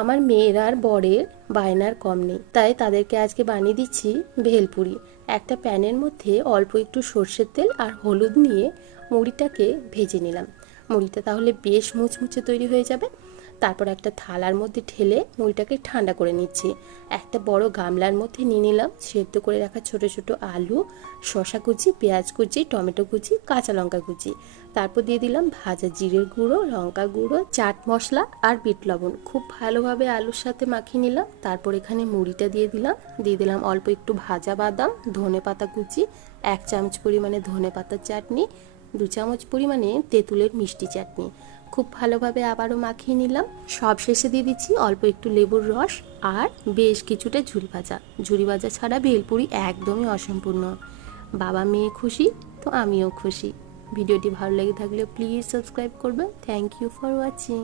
আমার মেয়ের আর বরের বায়নার কম নেই, তাই তাদেরকে আজকে বানিয়ে দিচ্ছি ভেলপুরি। একটা প্যানের মধ্যে অল্প একটু সর্ষের তেল আর হলুদ নিয়ে মুড়িটাকে ভেজে নিলাম। মুড়িটা তাহলে বেশ মুচমুচে তৈরি হয়ে যাবে। তারপর একটা থালার মধ্যে ঢেলে মুড়িটাকে ঠান্ডা করে নিচ্ছি। একটা বড় গামলার মধ্যে নিয়ে নিলাম সেদ্ধ করে রাখা ছোট ছোট আলু, শসা কুচি, পেঁয়াজ কুচি, টমেটো কুচি, কাঁচা লঙ্কা কুচি। তারপর দিয়ে দিলাম ভাজা জিরের গুঁড়ো, লঙ্কা গুঁড়ো, চাট মশলা আর বিট লবণ। খুব ভালোভাবে আলুর সাথে মাখিয়ে নিলাম। তারপর এখানে মুড়িটা দিয়ে দিলাম অল্প একটু ভাজা বাদাম, ধনে পাতা কুচি, 1 চামচ পরিমাণে ধনে পাতার চাটনি, 2 চামচ পরিমাণে তেঁতুলের মিষ্টি চাটনি। খুব ভালোভাবে আবারও মাখিয়ে নিলাম। সব শেষে দিয়ে দিচ্ছি অল্প একটু লেবুর রস আর বেশ কিছুটা ঝুরি ভাজা ছাড়া ভেলপুরি একদমই অসম্পূর্ণ। বাবা মেয়ে খুশি তো আমিও খুশি। ভিডিওটি ভালো লেগে থাকলে প্লিজ সাবস্ক্রাইব করবেন। Thank you for watching.